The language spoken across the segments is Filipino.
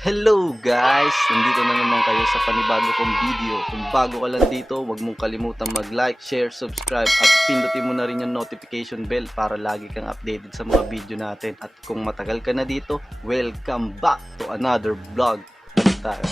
Hello guys! Nandito na naman kayo sa panibago kong video. Kung bago ka lang dito, huwag mong kalimutang mag-like, share, subscribe at pindutin mo na rin yung notification bell para lagi kang updated sa mga video natin. At kung matagal ka na dito, welcome back to another vlog. Balik tayo.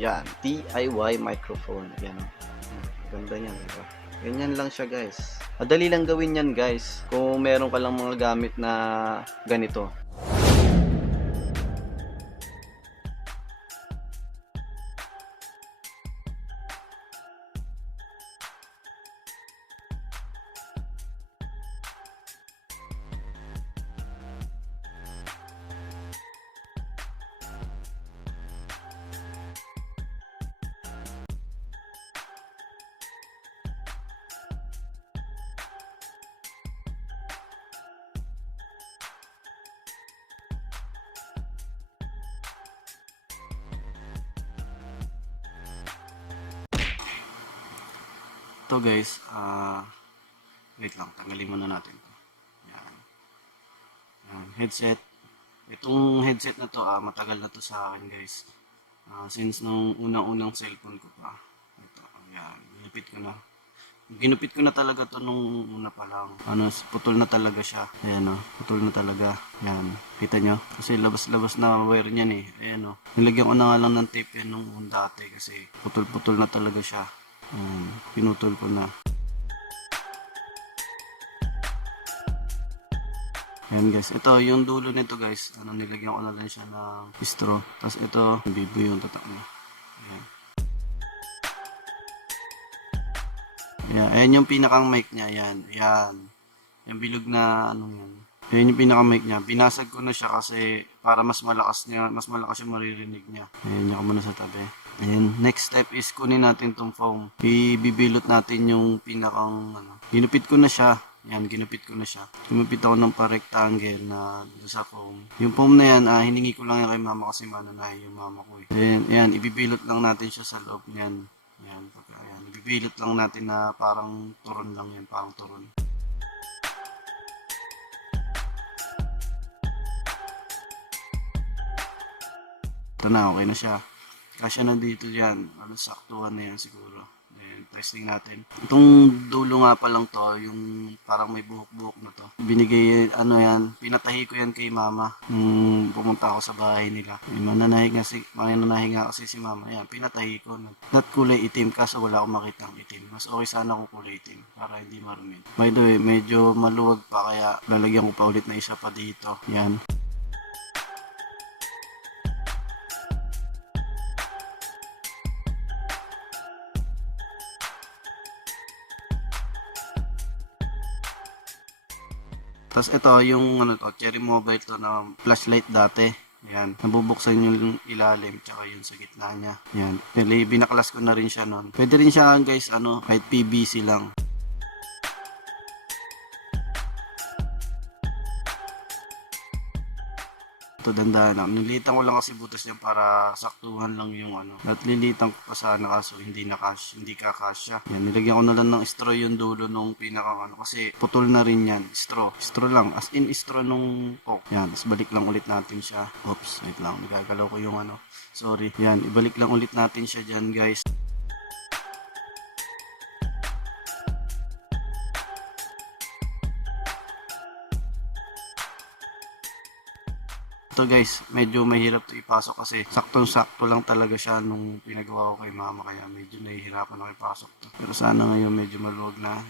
Yan, DIY microphone. Yan. Ganda niyan, diba? Ganyan lang siya, guys. Madali lang gawin yan, guys. Kung meron ka lang mga gamit na ganito. Ito guys, wait lang, tanggalin muna natin ito. Yan. Yan, headset. Itong headset na to, matagal na to sa akin guys. Since nung unang-unang cellphone ko pa. Ito, yan, ginupit ko na talaga to nung una pa lang. Putol na talaga siya. Ayan putol na talaga. Yan, kita nyo? Kasi labas-labas na wire niyan eh. Ayan nilagyan ko na nga lang ng tape yan nung dati kasi putol-putol na talaga siya. Pinutol ko na. Ayan guys, ito yung dulo nito guys. Nilagyan ko na lang siya ng straw. Tapos ito, bibo yung tatak niya. Ayan. Ayan yung pinakang mic niya. Ayan. Yung bilog na yan. Ayan yung pinakang mic niya. Binasag ko na siya kasi para mas malakas yung maririnig niya. Ayan niya ko muna sa tabi. And next step is kunin natin tong foam. Ibibilot natin yung pinakang ginupit ko na siya. Yan, ginupit ko na siya. Ginupit ako ng pa-rectangle na sa foam. Yung foam na yan, hiningi ko lang yan kay mama kasi mananahi yung mama ko. Then, yan, ibibilot lang natin siya sa loob niyan. Yan, ibibilot lang natin na parang turon lang yan, parang turon. Ito na, okay na siya. Kasya na dito yan. Saktuhan na yan siguro. Ayan, testing natin. Itong dulo nga pa lang to, yung parang may buhok-buhok na to. Binigay, pinatahi ko yan kay mama. Pumunta ako sa bahay nila. Mananahi nga kasi si mama. Ayan, pinatahi ko. Not kulay itim kasi wala akong makitang itim. Mas okay sana kung kulay itim para hindi marumi. By the way, medyo maluwag pa kaya lalagyan ko pa ulit na isa pa dito. Yan. Tapos ito, yung ano to, cherry mobile to na flashlight dati. Ayan, nabubuksan yung ilalim, tsaka yung sa gitna niya. Ayan, binaklas ko na rin siya nun. Pwede rin siya guys, ano, kahit PVC lang. Ito, dandahan lang. Nilitan ko lang kasi butas niya para saktuhan lang yung ano. At lilitan ko pa sana kaso hindi kakasya. Yan, nilagyan ko na lang ng straw yung dulo nung pinakang ano. Kasi putol na rin yan. Straw. Straw lang. As in straw nung coke. Yan, tapos balik lang ulit natin siya. Oops, wait lang. Nagagalaw ko yung ano. Sorry. Yan, ibalik lang ulit natin siya dyan guys. Ito guys, medyo mahirap to ipasok kasi saktong-sakto lang talaga siya nung pinagawa ko kay mama kaya medyo nahihirapan ako ipasok to. Pero sana ngayon medyo maluwag na.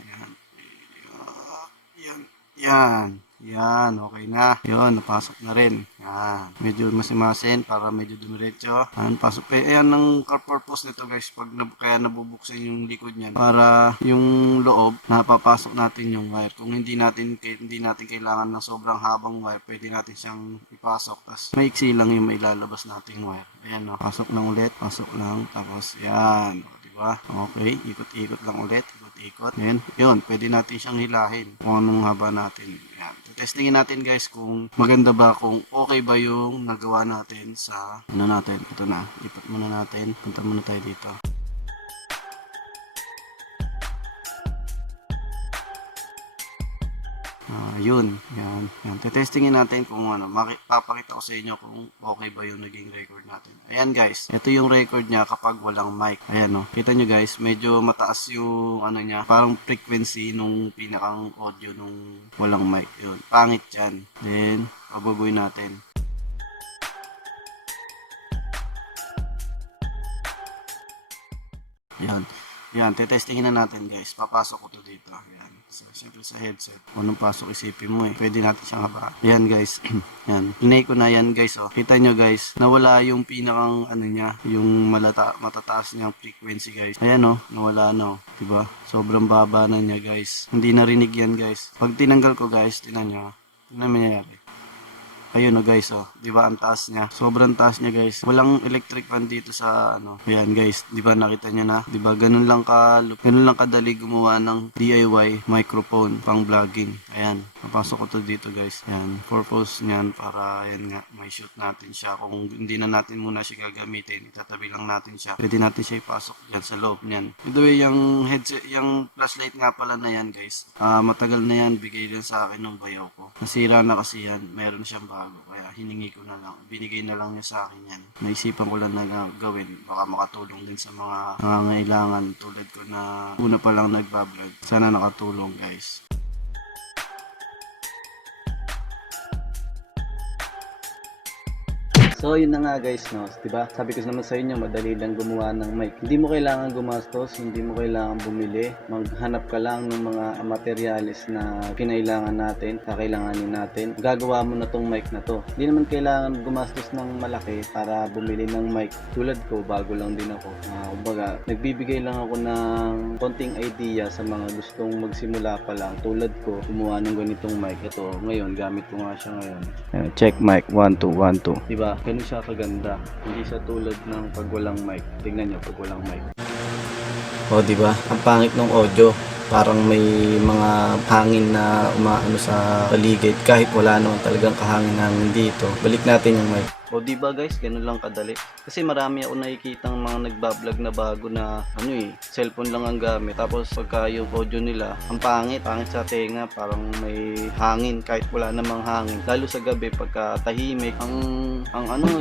Yan, okay na. Yun, napasok na rin. Yan, medyo masimasin para medyo dumiretso. Yan, pasok pa. Ayan ang purpose nito guys, kaya nabubuksan yung likod niyan. Para yung loob, napapasok natin yung wire. Kung hindi natin kailangan ng sobrang habang wire, pwede natin siyang ipasok. Tapos maiksi lang yung mailalabas nating wire. Ayan o, pasok lang ulit, pasok lang. Tapos yan, diba? Okay, ikot-ikot lang ulit. Ikot. Yun, pwede natin siyang hilahin kung anong haba natin. Yan. Testingin natin guys kung maganda ba, kung okay ba yung nagawa natin sa ano natin. Ito na, ipat muna natin. Punta muna tayo dito. Yun, yan. Tetestingin natin kung ano, papakita ko sa inyo kung okay ba yung naging record natin. Ayan guys, ito yung record niya kapag walang mic. Ayan no, kita nyo guys, medyo mataas yung ano niya, parang frequency nung pinakang audio nung walang mic. Yun, pangit yan. Then, pababoy natin. Yan, tetestingin na natin guys. Papasok ko to dito. Yan. So, siyempre sa headset. Anong pasok isipin mo eh. Pwede natin siyang haba. Yan guys. Yan. Hinay ko na yan guys. Oh. Kita nyo guys. Nawala yung pinakang ano niya. Yung matataas niyang frequency guys. Ayan oh. Nawala na oh. Diba? Sobrang baba na niya guys. Hindi narinig yan guys. Pag tinanggal ko guys. Tinan nyo. Tignan mo nangyayari. Ayun o guys, oh. Di ba ang taas niya? Sobrang taas niya guys. Walang electric fan dito sa ano. Ayan guys, di ba nakita niyo na? Di ba ganun lang kadali gumawa ng DIY microphone pang vlogging. Ayan, papasok ko to dito guys. Ayan, purpose niyan para ayan nga, may shoot natin siya. Kung hindi na natin muna siya gagamitin, itatabi lang natin siya. Pwede natin siya ipasok diyan sa loob niyan. By the way, yung headset, yung flashlight nga pala na yan guys. Matagal na yan, bigay din sa akin ng bayaw ko. Nasira na kasi yan, meron siyang kaya hiningi ko na lang, binigay na lang niya sa akin yan. Naisipan ko lang na gawin, baka makatulong din sa mga nangangailangan tulad ko na una pa lang nagbablog. Sana nakatulong guys. So yun na nga guys, no, diba? Sabi ko naman sa inyo, madali lang gumawa ng mic. Hindi mo kailangan gumastos, hindi mo kailangan bumili. Maghanap ka lang ng mga materyales na kinailangan natin, kakailanganin natin. Gagawa mo na tong mic na to. Hindi naman kailangan gumastos ng malaki para bumili ng mic. Tulad ko, bago lang din ako. Kumbaga, nagbibigay lang ako ng konting idea sa mga gustong magsimula pa lang. Tulad ko, gumawa ng ganitong mic. Ito, ngayon, gamit ko nga siya ngayon. Check mic, 1, 2, 1, 2. Diba? Ganun siya kaganda. Hindi siya tulad ng pag walang mic. Tingnan nyo pag walang mic. O diba? Ang pangit ng audio. Parang may mga hangin na umaano sa paligid kahit wala naman talagang kahangin-hangin dito. Balik natin yung mic. O diba guys, ganun lang kadali. Kasi marami ako nakikitang mga nagbablog na bago na cellphone lang ang gamit. Tapos pagka yung audio nila, ang pangit sa tenga, parang may hangin kahit wala namang hangin. Lalo sa gabi pagka tahimik,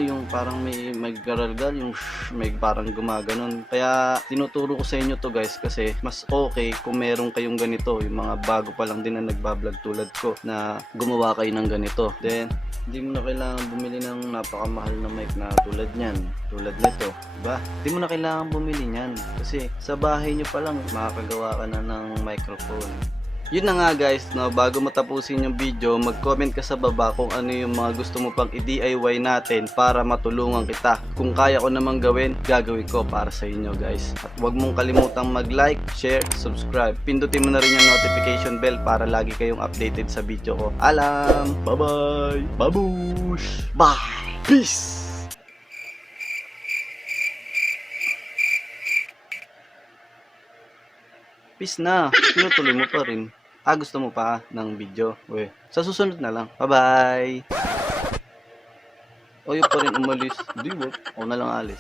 yung parang may garalgal, yung may parang gumaganon. Kaya tinuturo ko sa inyo to guys kasi mas okay kung meron kayong ganito, yung mga bago pa lang din na nagbablog tulad ko na gumawa kayo ng ganito. Then hindi mo na kailangan bumili ng napakamahal na mic na tulad niyan, tulad nito, diba? Hindi mo na kailangan bumili niyan kasi sa bahay nyo pa lang makakagawa ka na ng microphone. Yun na nga guys, no, bago matapusin yung video, mag-comment ka sa baba kung ano yung mga gusto mo pang i-DIY natin para matulungan kita. Kung kaya ko namang gawin, gagawin ko para sa inyo guys. At huwag mong kalimutang mag-like, share, subscribe. Pindutin mo na rin yung notification bell para lagi kayong updated sa video ko. Alam! Bye-bye! Babush! Bye! Peace! Peace na! Tinutuloy mo pa rin. Gusto mo pa ng video? Uy, sa susunod na lang. Bye-bye! O, yung pa rin umalis. Di ba? Ako na lang alis.